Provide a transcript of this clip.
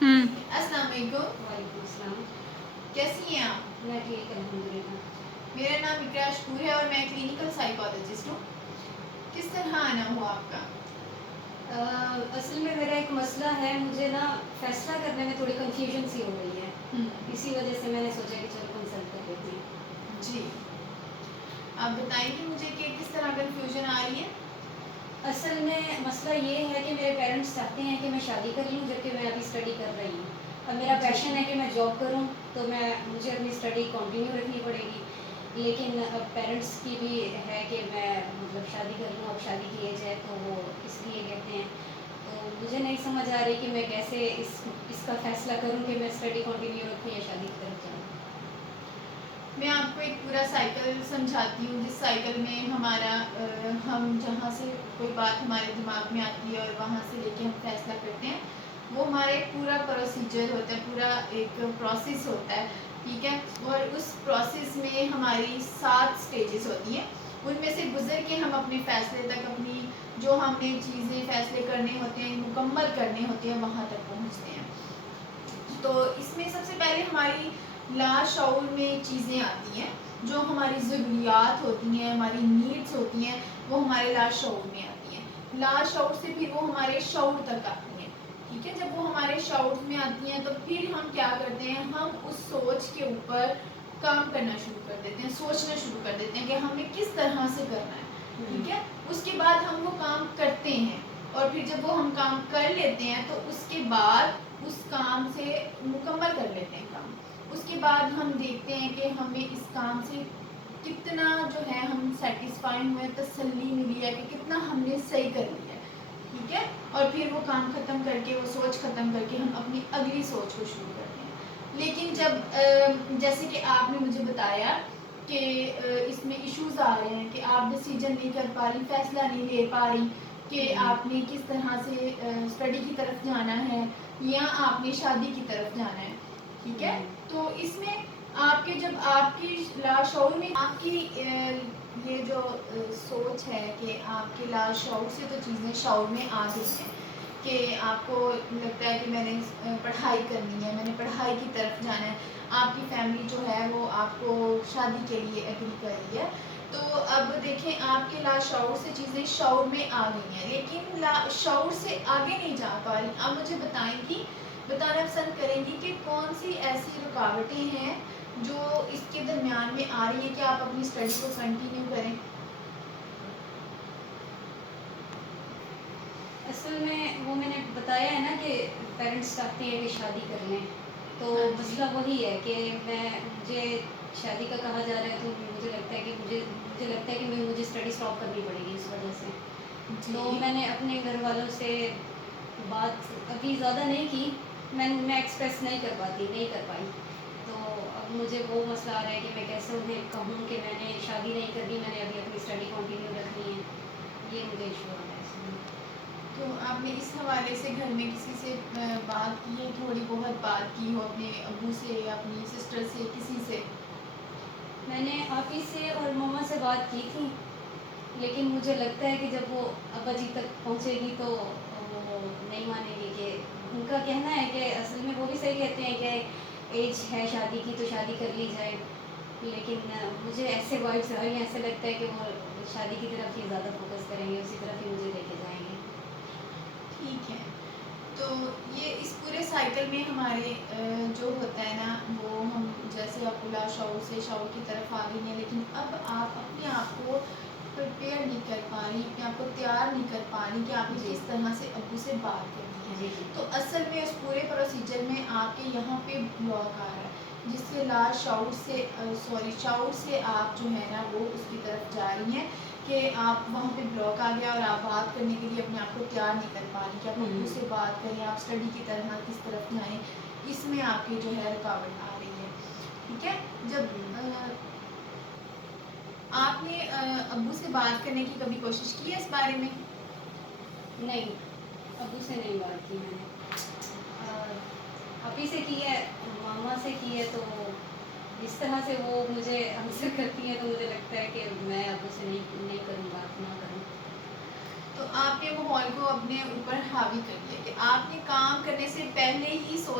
السلام علیکم. وعلیکم السلام. کیسی ہیں آپ؟ میں ٹھیک الحمدللہ. میرا نام اقرا شکور ہے اور میں کلینکل سائیکالوجسٹ ہوں. کس طرح آنا ہوا آپ کا؟ اصل میں میرا ایک مسئلہ ہے، مجھے نا فیصلہ کرنے میں تھوڑی کنفیوژن سی ہو رہی ہے، اسی وجہ سے میں نے سوچا کہ چلو کنسلٹ کر لیتی ہوں. جی آپ بتائیں گے مجھے کہ کس طرح کنفیوژن آ رہی ہے؟ اصل میں مسئلہ یہ ہے کہ میرے پیرنٹس چاہتے ہیں کہ میں شادی کر لوں جبکہ میں ابھی اسٹڈی کر رہی ہوں. اب میرا پیشن ہے کہ میں جاب کروں تو مجھے اپنی اسٹڈی کنٹینیو رکھنی پڑے گی، لیکن اب پیرنٹس کی بھی ہے کہ میں مطلب شادی کر لوں. اب شادی کی ایج ہے تو وہ اس لیے کہتے ہیں، تو مجھے نہیں سمجھ آ رہی کہ میں کیسے اس کا فیصلہ کروں کہ میں اسٹڈی کنٹینیو رکھوں یا شادی کی طرف جاؤں. میں آپ کو ایک پورا سائیکل سمجھاتی ہوں، جس سائیکل میں ہم جہاں سے کوئی بات ہمارے دماغ میں آتی ہے اور وہاں سے لے کے ہم فیصلہ کرتے ہیں، وہ ہمارا ایک پورا پروسیجر ہوتا ہے، پورا ایک پروسیس ہوتا ہے. ٹھیک ہے، اور اس پروسیس میں ہماری 7 سٹیجز ہوتی ہیں. ان میں سے گزر کے ہم اپنے فیصلے تک، اپنی جو ہم نے چیزیں فیصلے کرنے ہوتے ہیں، مکمل کرنے ہوتے ہیں، وہاں تک پہنچتے ہیں. تو اس میں سب سے پہلے ہماری لاشعور میں چیزیں آتی ہیں، جو ہماری ضروریات ہوتی ہیں، ہماری نیڈس ہوتی ہیں، وہ ہمارے لاشعور میں آتی ہیں. لاشعور سے پھر وہ ہمارے شعور تک آتی ہیں. ٹھیک ہے، جب وہ ہمارے شعور میں آتی ہیں تو پھر ہم کیا کرتے ہیں، ہم اس سوچ کے اوپر کام کرنا شروع کر دیتے ہیں، سوچنا شروع کر دیتے ہیں کہ ہمیں کس طرح سے کرنا ہے. ٹھیک ہے، اس کے بعد ہم وہ کام کرتے ہیں، اور پھر جب وہ ہم کام کر لیتے ہیں تو اس کے بعد اس کام سے مکمل کر لیتے ہیں کام. اس کے بعد ہم دیکھتے ہیں کہ ہمیں اس کام سے کتنا جو ہے ہم سیٹسفائی ہوئے، تسلی ملی ہے کہ کتنا ہم نے صحیح کر لیا ہے. ٹھیک ہے، اور پھر وہ کام ختم کر کے، وہ سوچ ختم کر کے ہم اپنی اگلی سوچ کو شروع کرتے ہیں. لیکن جب جیسے کہ آپ نے مجھے بتایا کہ اس میں ایشوز آ رہے ہیں کہ آپ ڈیسیجن نہیں کر پا رہی، فیصلہ نہیں لے پا رہی کہ آپ نے کس طرح سے اسٹڈی کی طرف جانا ہے یا آپ نے شادی کی طرف جانا ہے. ٹھیک ہے، تو اس میں جب آپ کی لاشعور میں آپ کی یہ جو سوچ ہے کہ آپ کے لاشعور سے تو چیزیں شعور میں آ گئی ہیں کہ آپ کو لگتا ہے کہ میں نے پڑھائی کرنی ہے، میں نے پڑھائی کی طرف جانا ہے، آپ کی فیملی جو ہے وہ آپ کو شادی کے لیے ایگری کر رہی ہے. تو اب دیکھیں، آپ کے لاشعور سے چیزیں شعور میں آ گئی ہیں لیکن شعور سے آگے نہیں جا پا رہی. آپ مجھے بتانا پسند کریں گی کہ کون سی ایسی رکاوٹیں ہیں جو اس کے درمیان میں آ رہی ہیں کہ آپ اپنی اسٹڈی کو کنٹینیو کریں. اصل میں وہ میں نے بتایا ہے نا کہ پیرنٹس چاہتے ہیں کہ شادی کر لیں، تو ہاں جی. مسئلہ وہی ہے کہ مجھے شادی کا کہا جا رہا ہے تو مجھے لگتا ہے کہ مجھے اسٹڈی اسٹاپ کرنی پڑے گی اس وجہ سے. تو جی. میں نے اپنے گھر والوں سے بات ابھی زیادہ نہیں کی، میں ایکسپریس نہیں کر پائی. تو اب مجھے وہ مسئلہ آ رہا ہے کہ میں کیسے انہیں کہوں کہ میں نے شادی نہیں کرنی، میں نے ابھی اپنی اسٹڈی کنٹینیو رکھنی ہے. یہ مجھے ایشو آ رہا ہے اس میں. تو آپ نے اس حوالے سے گھر میں کسی سے بات کی ہے، تھوڑی بہت بات کی ہو اپنے ابو سے یا اپنی سسٹر سے، کسی سے؟ میں نے آپی سے اور مما سے بات کی تھی، لیکن مجھے لگتا ہے کہ جب وہ ابا جی تک پہنچے گی تو وہ نہیں مانیں گے. کہ ان کا کہنا ہے کہ اصل میں وہ بھی صحیح کہتے ہیں کہ ایج ہے شادی کی تو شادی کر لی جائے، لیکن مجھے ایسے وائبس آ رہی ہیں، ایسے لگتا ہے کہ وہ شادی کی طرف ہی زیادہ فوکس کریں گے، اسی طرف ہی مجھے لے کے جائیں گے. ٹھیک ہے، تو یہ اس پورے سائیکل میں ہمارے جو ہوتا ہے نا، وہ ہم جیسے آپ لاشعور سے شعور کی طرف آ گئی ہیں، لیکن اب آپ اپنے آپ کو پریپیئر نہیں کر پا رہی، اپنے آپ کو تیار نہیں کر پا رہی کہ آپ نے کس طرح سے ابو سے بات کرنی ہے. تو اصل میں اس پورے پروسیجر میں آپ کے یہاں پہ بلاک آ رہا ہے، جس سے شعور سے آپ جو ہے نا وہ اس کی طرف جا رہی ہیں کہ آپ وہاں پہ بلاک آ گیا اور آپ بات کرنے کے لیے اپنے آپ کو تیار نہیں کر پا رہی کہ آپ ابو سے بات کریں، آپ اسٹڈی کی طرح کس طرف جائیں. اس میں آپ کی جو ہے رکاوٹ آ رہی ہے. ٹھیک ہے، جب آپ نے ابو سے بات کرنے کی کبھی کوشش کی ہے اس بارے میں؟ نہیں، ابو سے نہیں بات کی میں نے. ابھی سے کی ہے، ماما سے کی ہے، تو اس طرح سے وہ مجھے آنسر کرتی ہیں تو مجھے لگتا ہے کہ میں ابو سے نہیں کروں، بات نہ کروں. تو آپ نے ماحول کو اپنے اوپر حاوی کر لیا کہ آپ نے کام کرنے سے پہلے ہی